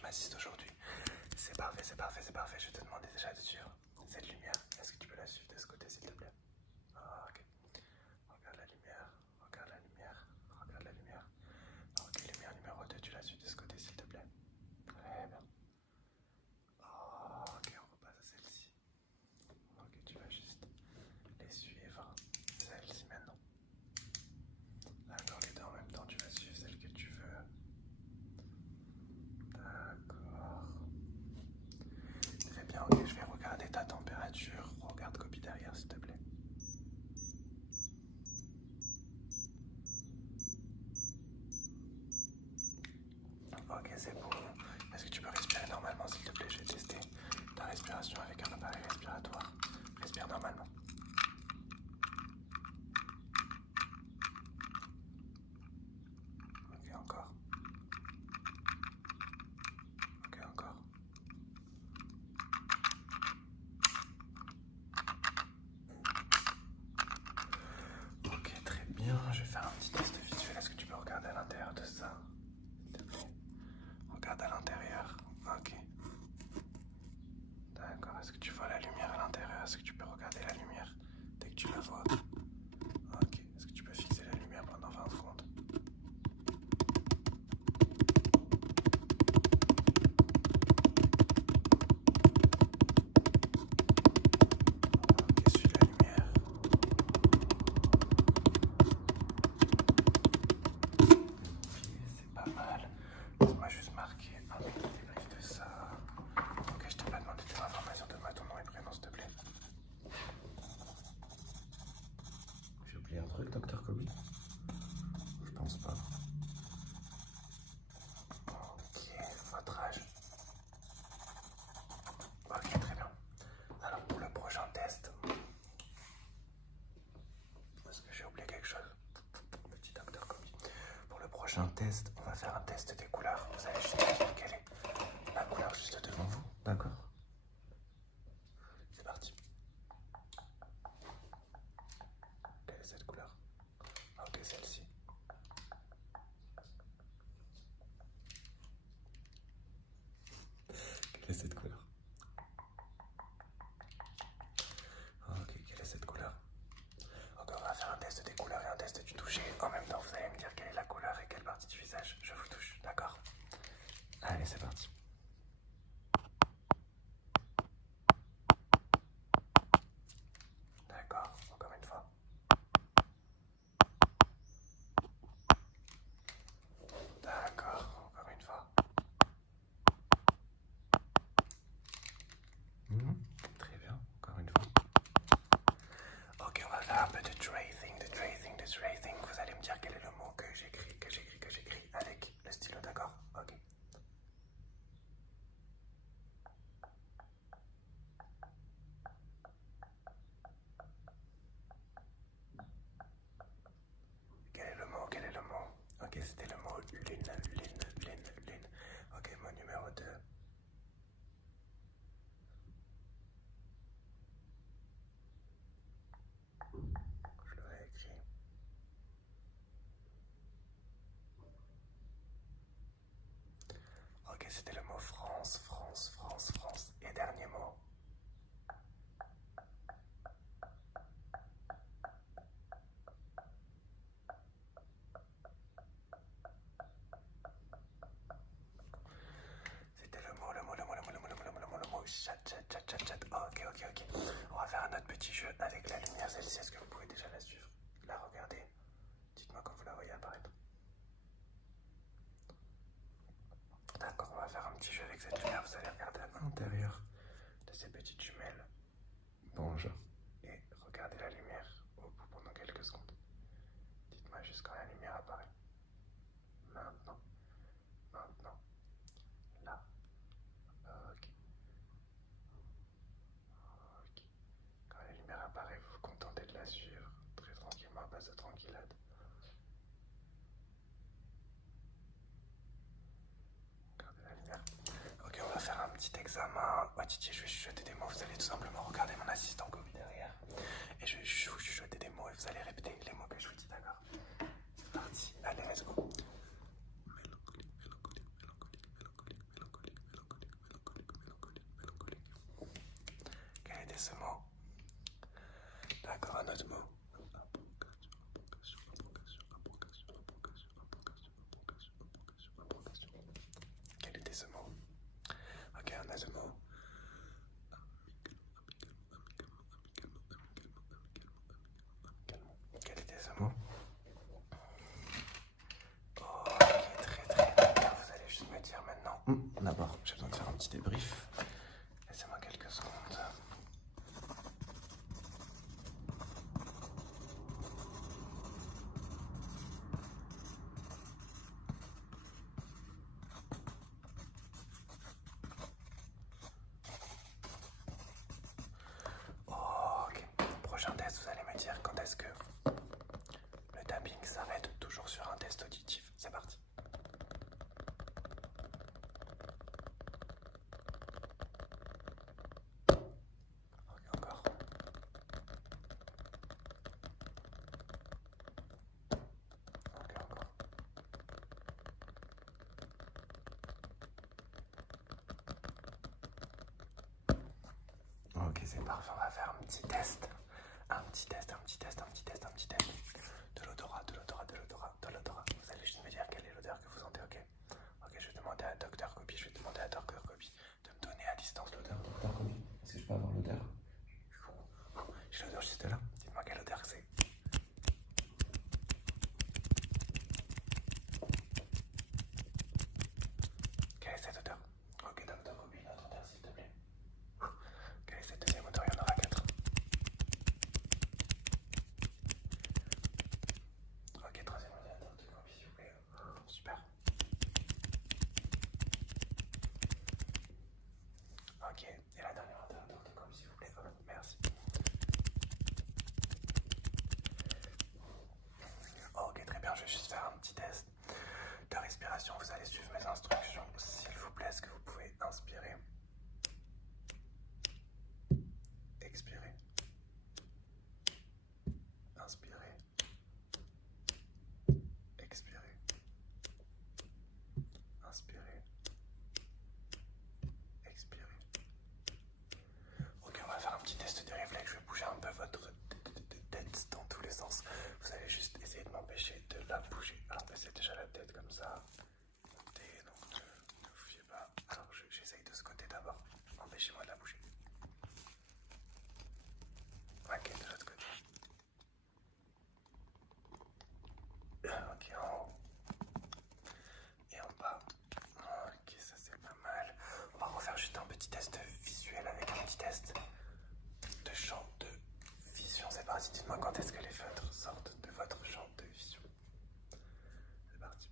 tu m'assistes aujourd'hui. C'est parfait, c'est parfait, c'est parfait. Je vais te demander déjà de suivre cette lumière. Est-ce que tu peux la suivre de ce côté, s'il te plaît? Ah, ok. Regarde la lumière, regarde la lumière, regarde la lumière. Ok, lumière numéro 2, tu la suis de ce côté, s'il te plaît. Très bien. Oh, ok, on repasse à celle-ci. Ok, tu vas juste les suivre. Celle-ci maintenant. D'accord, les deux en même temps, tu vas suivre celle que tu veux. D'accord. Très bien, ok, je vais regarder ta température. Regarde copie derrière, s'il te plaît. Ok, c'est bon. Est-ce que tu peux respirer normalement, s'il te plaît? Je vais tester ta respiration avec un appareil respiratoire. Respire normalement. Ok, encore. Ok, encore. Ok, très bien. Je vais faire un petit test visuel. Est-ce que tu peux regarder à l'intérieur de ça, s'il te plaît? Regarde à l'intérieur. Ok. D'accord. Est-ce que tu vois la lumière à l'intérieur? Est-ce que tu peux regarder la lumière dès que tu la vois? Ok. Est-ce que tu peux fixer la lumière pendant 20 secondes? Ok, suis la lumière. C'est pas mal. Laisse-moi juste marquer un petit débrief de ça. Ok, je t'ai pas demandé tes informations. Donne-moi ton nom et prénom, s'il te plaît. J'ai oublié un truc, docteur Kobe? Je pense pas. Ok, votre âge. Ok, très bien. Alors, pour le prochain test, est-ce que j'ai oublié quelque chose? Petit docteur Kobe. Pour le prochain test, on va faire un test des couleurs. Vous allez juste me dire quelle est la couleur juste devant vous. D'accord? C'est parti. Quelle est cette couleur? Ok, celle-ci. Quelle est cette couleur? Ok, quelle est cette couleur? Ok, on va faire un test des couleurs et un test du toucher. En même temps, vous allez me dire quelle est la couleur et quelle partie du visage je vous touche. D'accord? Allez, c'est parti. D'accord, encore une fois. D'accord, encore une fois. Très bien, encore une fois. Ok, on va faire un peu de tracing, de tracing, de tracing. Vous allez me dire quel est le mot que j'écris, avec le stylo, d'accord? Ok. Quel est le mot? Quel est le mot? Ok, c'était le mot lune, lune, lune, lune. Ok, mot numéro 2. Je l'aurais écrit. Ok, c'était le mot France, France, France, France. Et dernier mot. C'était le mot, le mot, le mot, le mot, le mot, le mot, le mot, le mot, le mot, chat, chat, chat, chat, chat. Ok, ok, ok. On va faire un autre petit jeu avec la lumière. Celle-ci, est-ce que vous pouvez déjà la suivre? La regarder? Dites-moi quand vous la voyez apparaître. D'accord, on va faire un petit jeu avec cette lumière. Vous allez regarder à l'intérieur de ces petites jumelles. Bonjour. Et regardez la lumière au bout pendant quelques secondes. Dites-moi juste quand la lumière apparaît. Maintenant. Maintenant. Là. Ok. Ok. Quand la lumière apparaît, vous vous contentez de la suivre très tranquillement à base de tranquillade. Regardez la lumière. Ok, on va faire un petit examen. Ouais, Titi, je vais chuchoter des mots. Vous allez tout simplement regarder mon assistant Kobe derrière. Et je vais vous chuchoter des mots et vous allez répéter les mots que je vous dis, d'accord? C'est parti. Allez, let's go. Mélancolique, mélancolique, mélancolique, mélancolique, mélancolique, ce mot? Quel était ce mot? Ok, très bien. Vous allez juste me dire maintenant. D'abord, j'ai besoin de faire un petit débrief. Laissez-moi quelques secondes. Ok, prochain test, vous allez me dire quand est-ce que le tapping s'arrête toujours sur un test auditif. C'est parti. Ok, encore. Ok, encore. Ok, c'est parfait, on va faire un petit test. Un petit test. De l'odorat. Vous allez juste me dire quelle est l'odeur que vous sentez, ok? Ok, je vais demander à Dr Kobi, de me donner à distance l'odeur. Dr Kobi, est-ce que je peux avoir l'odeur? J'ai l'odeur juste là. Dites-moi quelle odeur que c'est. Quelle est cette odeur? Ok, Dr Kobi, notre odeur s'il te plaît. Quelle est cette deuxième odeur? Il y en aura 4. Ok, troisième odeur, Dr Kobi, s'il vous plaît. Super. Ok, et la dernière odeur, Dr Kobi, s'il vous plaît. Merci. Ok, très bien, je vais juste faire un petit test de respiration. Vous allez suivre mes instructions. S'il vous plaît, est-ce que vous pouvez inspirer, expirer, inspirer, expirer, inspirer, expirer. Ok, on va faire un petit test de réflexe. Je vais bouger un peu votre tête dans tous les sens. Vous allez juste essayer de m'empêcher de la bouger. Alors, c'est déjà la tête comme ça. Et donc, ne vous fiez pas. Alors, j'essaye de ce côté d'abord. Empêchez-moi de la bouger. Ok, de l'autre côté. Ok, en haut. Et en bas. Ok, ça c'est pas mal. On va refaire juste un petit test visuel avec un petit test de champ de vision. C'est parti, dites-moi quand est-ce que les feutres sortent de votre champ de vision. C'est parti.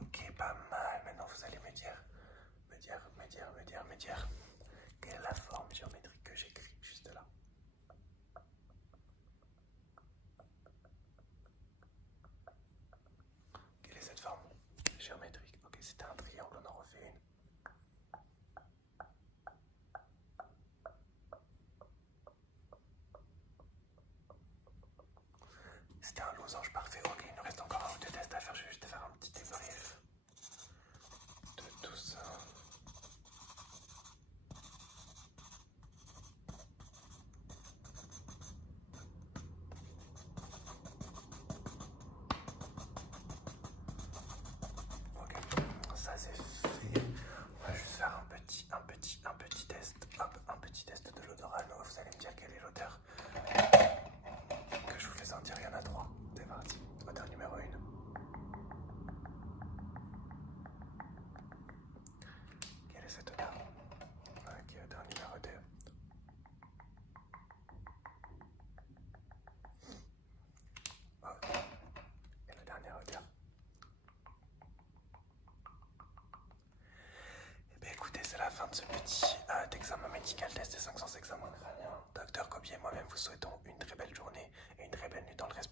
Ok, pas mal. Maintenant vous allez me dire quelle est la forme géométrique que j'écris juste là. Quelle est cette forme géométrique? Ok, c'était un triangle, on en refait une. C'était un losange parfait. Ok, il nous reste encore un ou deux tests à faire. Je vais juste faire un petit débrief de tout ça. Ok, ça c'est fait. On va juste faire un petit test. Hop, un petit test de l'odorat. Vous allez me dire quelle est l'odeur que je vous fais sentir. Il y en a 3. C'est parti. Odeur numéro 1. Quelle est cette odeur? Ok, odeur numéro 2. Ok. Et la dernière odeur. Eh bien écoutez, c'est la fin de ce petit examen médical, test des 500 examens crâniens. Docteur Kobi et moi-même vous souhaitons une très belle journée et une très belle nuit dans le respect.